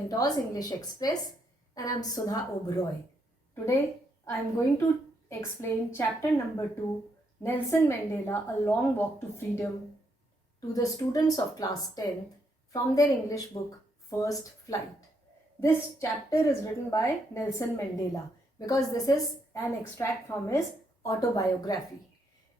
Mentor's English Express, and I'm Sudha Oberoi. Today I'm going to explain chapter number 2, Nelson Mandela, A Long Walk to Freedom, to the students of class 10th from their English book First Flight. This chapter is written by Nelson Mandela because this is an extract from his autobiography.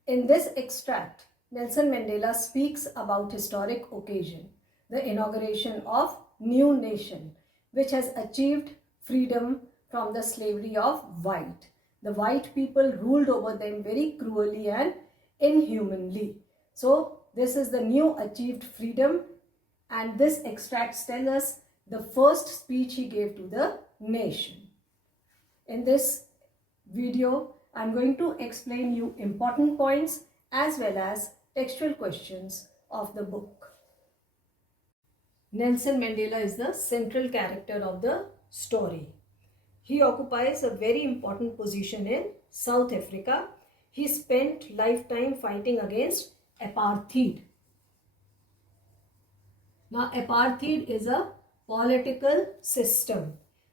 In this extract, Nelson Mandela speaks about historic occasion, the inauguration of new nation, which has achieved freedom from the slavery of white. The white people ruled over them very cruelly and inhumanly. So this is the new achieved freedom, and this extract tells us the first speech he gave to the nation. In this video, I'm going to explain you important points as well as textual questions of the book. Nelson Mandela is the central character of the story. He occupies a very important position in South Africa. He spent lifetime fighting against apartheid. Now, apartheid is a political system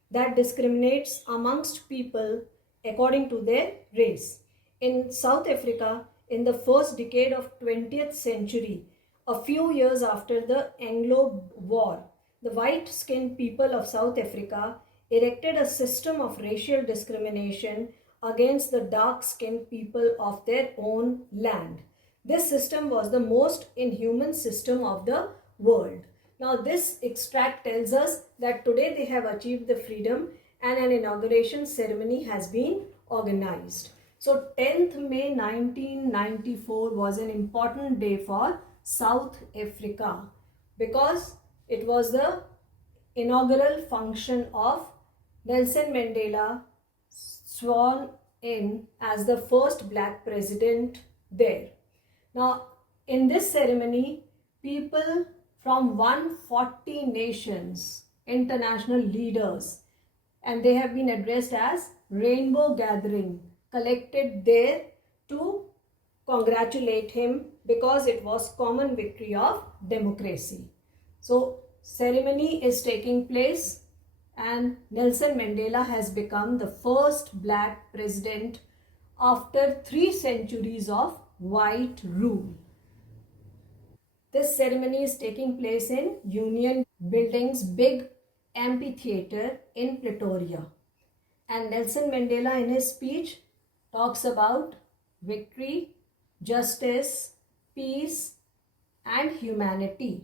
that discriminates amongst people according to their race. In South Africa, in the first decade of 20th century, a few years after the Anglo War, the white-skinned people of South Africa erected a system of racial discrimination against the dark-skinned people of their own land. This system was the most inhuman system of the world. Now, this extract tells us that today they have achieved the freedom and an inauguration ceremony has been organized. So, 10th May 1994 was an important day for South Africa because it was the inaugural function of Nelson Mandela, sworn in as the first black president there. Now, in this ceremony, people from 140 nations, international leaders, and they have been addressed as Rainbow Gathering, collected there to congratulate him because it was common victory of democracy. So, ceremony is taking place and Nelson Mandela has become the first black president after 3 centuries of white rule. This ceremony is taking place in Union Building's big amphitheater in Pretoria. And Nelson Mandela in his speech talks about victory, justice, peace and humanity.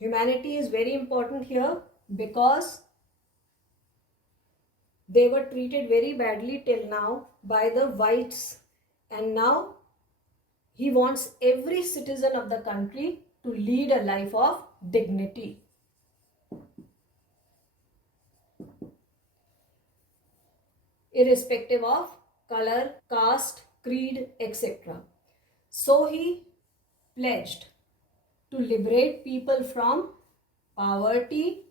Humanity is very important here because they were treated very badly till now by the whites, and now he wants every citizen of the country to lead a life of dignity. Irrespective of color, caste, creed, etc. So he pledged to liberate people from poverty,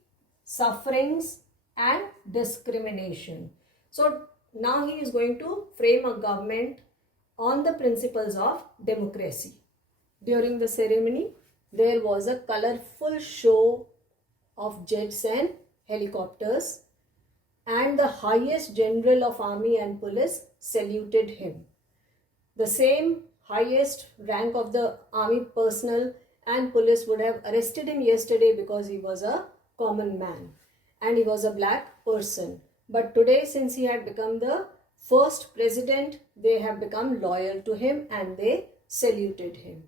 sufferings and discrimination. So now he is going to frame a government on the principles of democracy. During the ceremony, there was a colorful show of jets and helicopters, and the highest general of army and police saluted him. The same highest rank of the army personnel and police would have arrested him yesterday because he was a common man and he was a black person. But today, since he had become the first president, they have become loyal to him and they saluted him.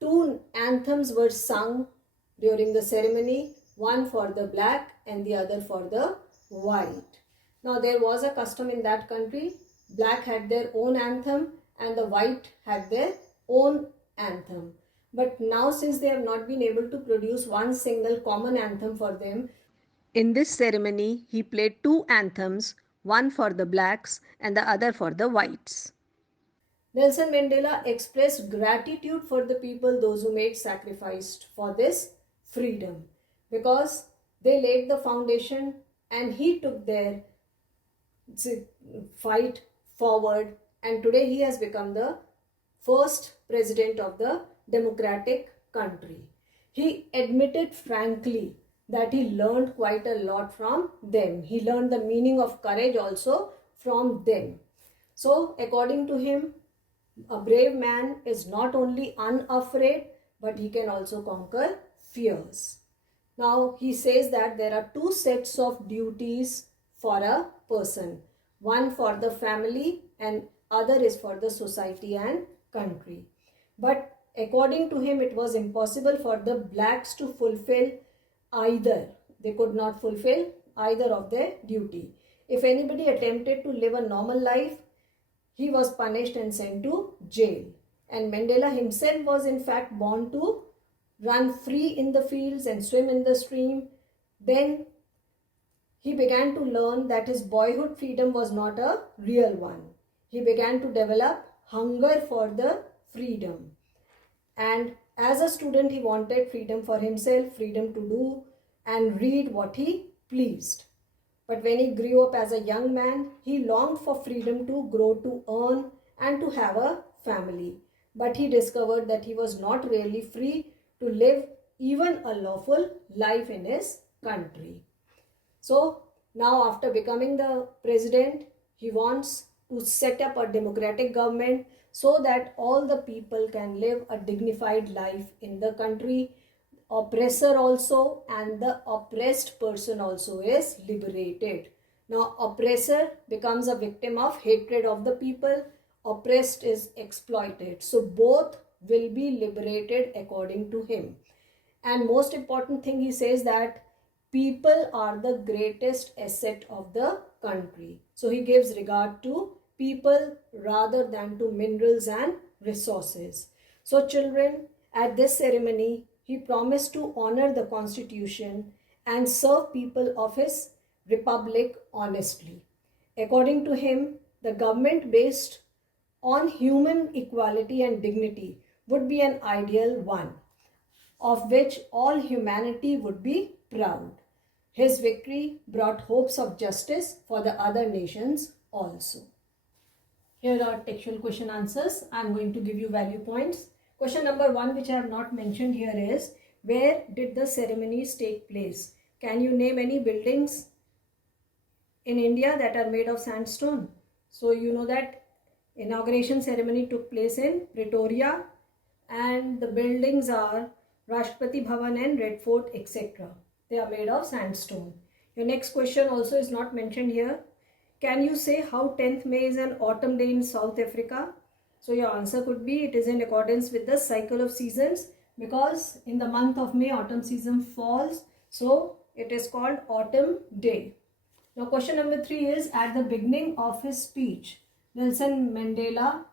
2 anthems were sung during the ceremony, one for the black and the other for the white. Now, there was a custom in that country. Black had their own anthem and the white had their own anthem. But now, since they have not been able to produce one single common anthem for them, in this ceremony, he played 2 anthems, one for the blacks and the other for the whites. Nelson Mandela expressed gratitude for the people, those who made sacrifice for this freedom, because they laid the foundation and he took their fight forward, and today he has become the first president of the democratic country. He admitted frankly that he learned quite a lot from them. He learned the meaning of courage also from them. So according to him, a brave man is not only unafraid, but he can also conquer fears. Now he says that there are two sets of duties for a person. One for the family and other is for the society and country. But according to him, it was impossible for the blacks to fulfill either. They could not fulfill either of their duty. If anybody attempted to live a normal life, he was punished and sent to jail. And Mandela himself was in fact born to run free in the fields and swim in the stream. Then he began to learn that his boyhood freedom was not a real one. He began to develop hunger for the freedom. And as a student, he wanted freedom for himself, freedom to do and read what he pleased. But when he grew up as a young man, he longed for freedom to grow, to earn and to have a family. But he discovered that he was not really free to live even a lawful life in his country. So now after becoming the president, he wants to set up a democratic government so that all the people can live a dignified life in the country. Oppressor also and the oppressed person also is liberated. Now oppressor becomes a victim of hatred of the people, oppressed is exploited. So both will be liberated according to him. And most important thing, he says that people are the greatest asset of the country. So he gives regard to people rather than to minerals and resources. So children, at this ceremony, he promised to honor the constitution and serve people of his republic honestly. According to him, the government based on human equality and dignity would be an ideal one, of which all humanity would be proud. His victory brought hopes of justice for the other nations also. Here are textual question answers. I am going to give you value points. Question number 1, which I have not mentioned here, is where did the ceremonies take place? Can you name any buildings in India that are made of sandstone? So you know that inauguration ceremony took place in Pretoria and the buildings are Rashtrapati Bhavan and Red Fort, etc. They are made of sandstone. Your next question also is not mentioned here. Can you say how 10th May is an autumn day in South Africa? So your answer could be it is in accordance with the cycle of seasons, because in the month of May autumn season falls. So it is called autumn day. Now question number 3 is, at the beginning of his speech, Nelson Mandela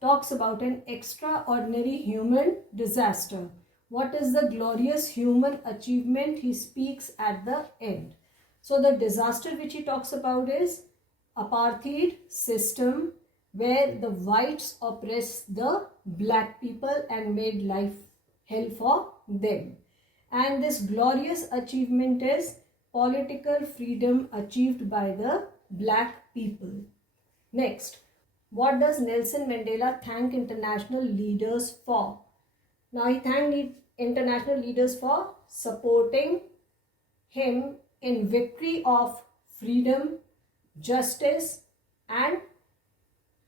talks about an extraordinary human disaster. What is the glorious human achievement he speaks at the end? So the disaster which he talks about is apartheid system, where the whites oppressed the black people and made life hell for them. And this glorious achievement is political freedom achieved by the black people. Next, what does Nelson Mandela thank international leaders for? Now he thanked international leaders for supporting him in victory of freedom, justice and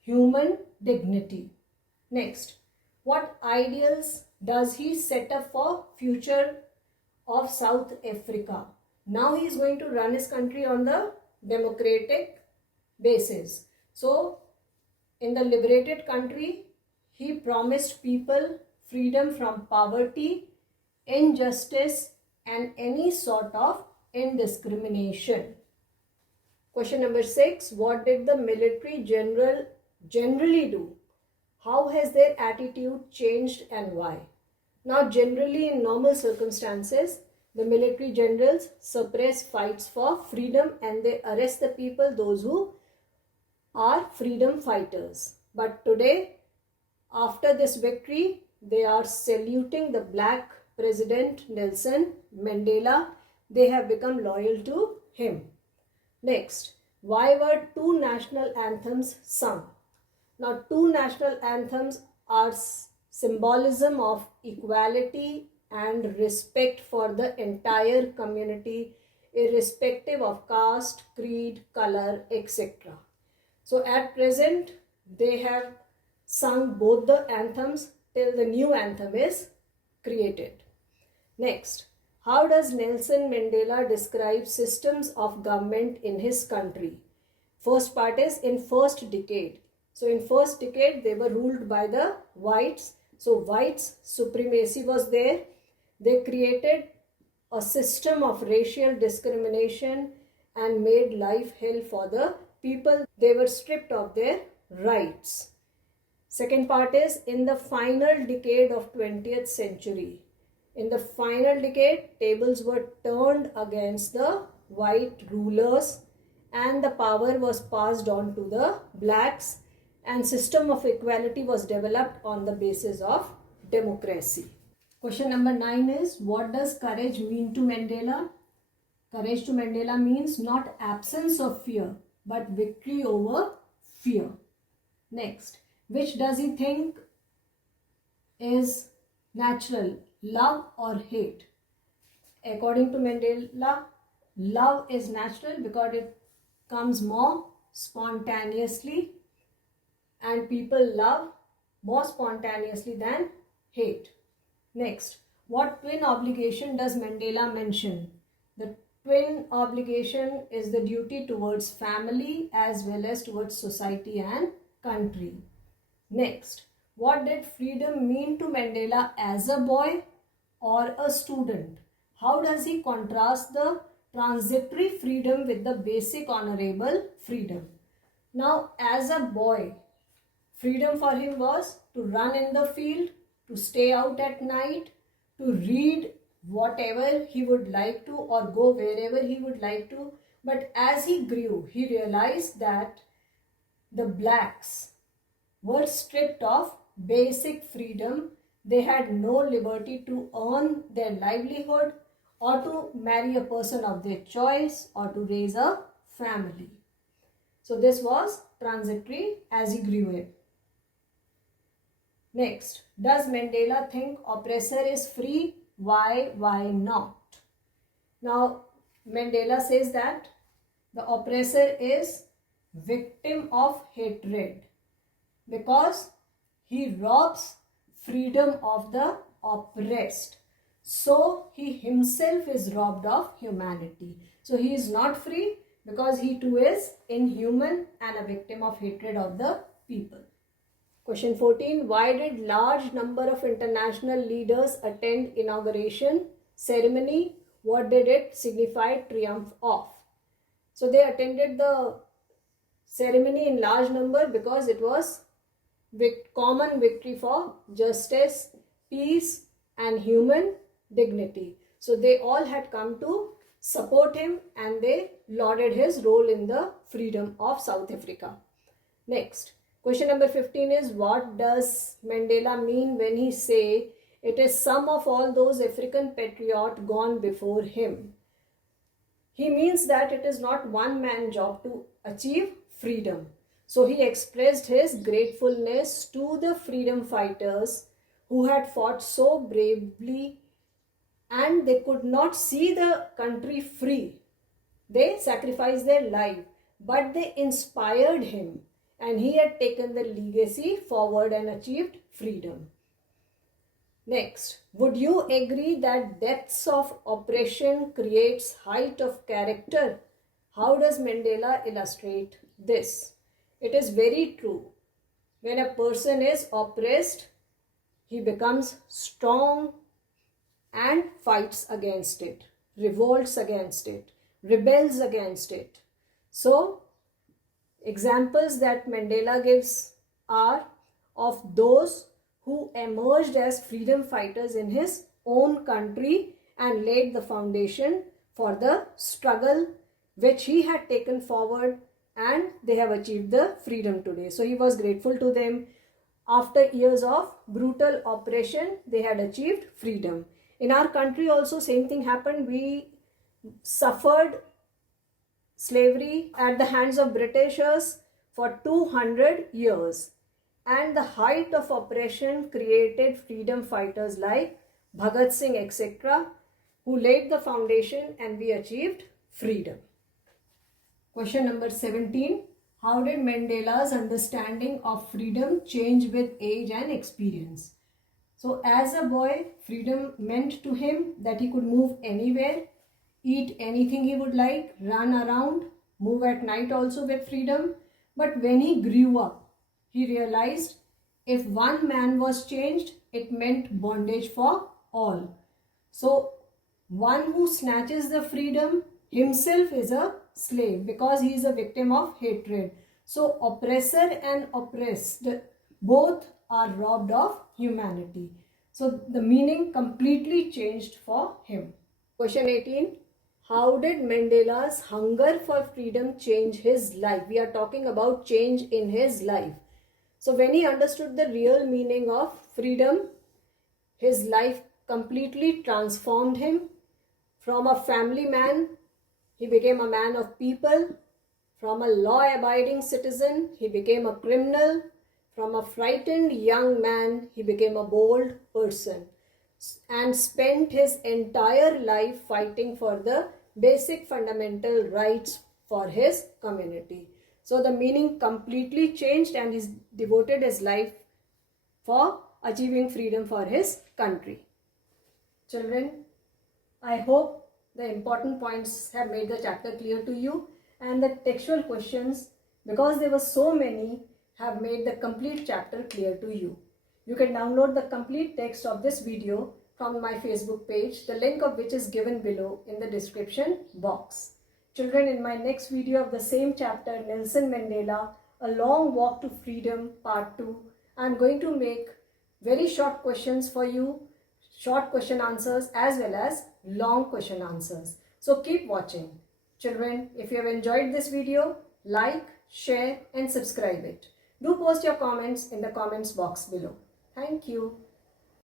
human dignity. Next, what ideals does he set up for future of South Africa? Now he is going to run his country on the democratic basis. So in the liberated country, he promised people freedom from poverty, injustice and any sort of indiscrimination. Question number 6. What did the military generally do? How has their attitude changed and why? Now generally in normal circumstances, the military generals suppress fights for freedom and they arrest the people, those who are freedom fighters. But today, after this victory, they are saluting the black president Nelson Mandela. They have become loyal to him. Next, why were 2 national anthems sung? Now 2 national anthems are symbolism of equality and respect for the entire community, irrespective of caste, creed, color, etc. So at present, they have sung both the anthems till the new anthem is created. Next, how does Nelson Mandela describe systems of government in his country? First part is in first decade. So in first decade, they were ruled by the whites. So whites supremacy was there. They created a system of racial discrimination and made life hell for the people. They were stripped of their rights. Second part is in the final decade of 20th century. In the final decade, tables were turned against the white rulers and the power was passed on to the blacks, and system of equality was developed on the basis of democracy. Question number 9 is, what does courage mean to Mandela? Courage to Mandela means not absence of fear, but victory over fear. Next, which does he think is natural, love or hate? According to Mandela, love is natural because it comes more spontaneously, and people love more spontaneously than hate. Next, what twin obligation does Mandela mention? The twin obligation is the duty towards family as well as towards society and country. Next, what did freedom mean to Mandela as a boy or a student? How does he contrast the transitory freedom with the basic honorable freedom? Now, as a boy, freedom for him was to run in the field, to stay out at night, to read whatever he would like to or go wherever he would like to. But as he grew, he realized that the blacks were stripped of basic freedom. They had no liberty to earn their livelihood or to marry a person of their choice or to raise a family. So this was transitory as he grew in. Next, does Mandela think oppressor is free? Why not? Now, Mandela says that the oppressor is victim of hatred because he robs freedom of the oppressed. So he himself is robbed of humanity. So he is not free because he too is inhuman and a victim of hatred of the people. Question 14. Why did large number of international leaders attend inauguration ceremony? What did it signify triumph of? So they attended the ceremony in large number because it was common victory for justice, peace and human dignity. So they all had come to support him and they lauded his role in the freedom of South Africa. Next, question number 15 is, what does Mandela mean when he say it is sum of all those African patriots gone before him? He means that it is not one man job to achieve freedom. So he expressed his gratefulness to the freedom fighters who had fought so bravely and they could not see the country free. They sacrificed their life, but they inspired him and he had taken the legacy forward and achieved freedom. Next, would you agree that depths of oppression creates height of character? How does Mandela illustrate this? It is very true. When a person is oppressed, he becomes strong and fights against it, revolts against it, rebels against it. So, examples that Mandela gives are of those who emerged as freedom fighters in his own country and laid the foundation for the struggle which he had taken forward, and they have achieved the freedom today. So he was grateful to them. After years of brutal oppression, they had achieved freedom. In our country also same thing happened. We suffered slavery at the hands of Britishers for 200 years. And the height of oppression created freedom fighters like Bhagat Singh, etc., who laid the foundation and we achieved freedom. Question number 17. How did Mandela's understanding of freedom change with age and experience? So as a boy, freedom meant to him that he could move anywhere, eat anything he would like, run around, move at night also with freedom. But when he grew up, he realized if one man was changed, it meant bondage for all. So one who snatches the freedom himself is a slave because he is a victim of hatred. So oppressor and oppressed both are robbed of humanity. So the meaning completely changed for him. Question 18. How did Mandela's hunger for freedom change his life? We are talking about change in his life. So when he understood the real meaning of freedom, his life completely transformed him. From a family man, he became a man of people. From a law-abiding citizen, he became a criminal. From a frightened young man, he became a bold person and spent his entire life fighting for the basic fundamental rights for his community. So the meaning completely changed and he devoted his life for achieving freedom for his country. Children, I hope the important points have made the chapter clear to you, and the textual questions, because there were so many, have made the complete chapter clear to you. You can download the complete text of this video from my Facebook page, the link of which is given below in the description box. Children, in my next video of the same chapter, Nelson Mandela, A Long Walk to Freedom, Part 2, I am going to make very short questions for you, short question answers as well as long question answers. So keep watching. Children, if you have enjoyed this video, like, share and subscribe it. Do post your comments in the comments box below. Thank you.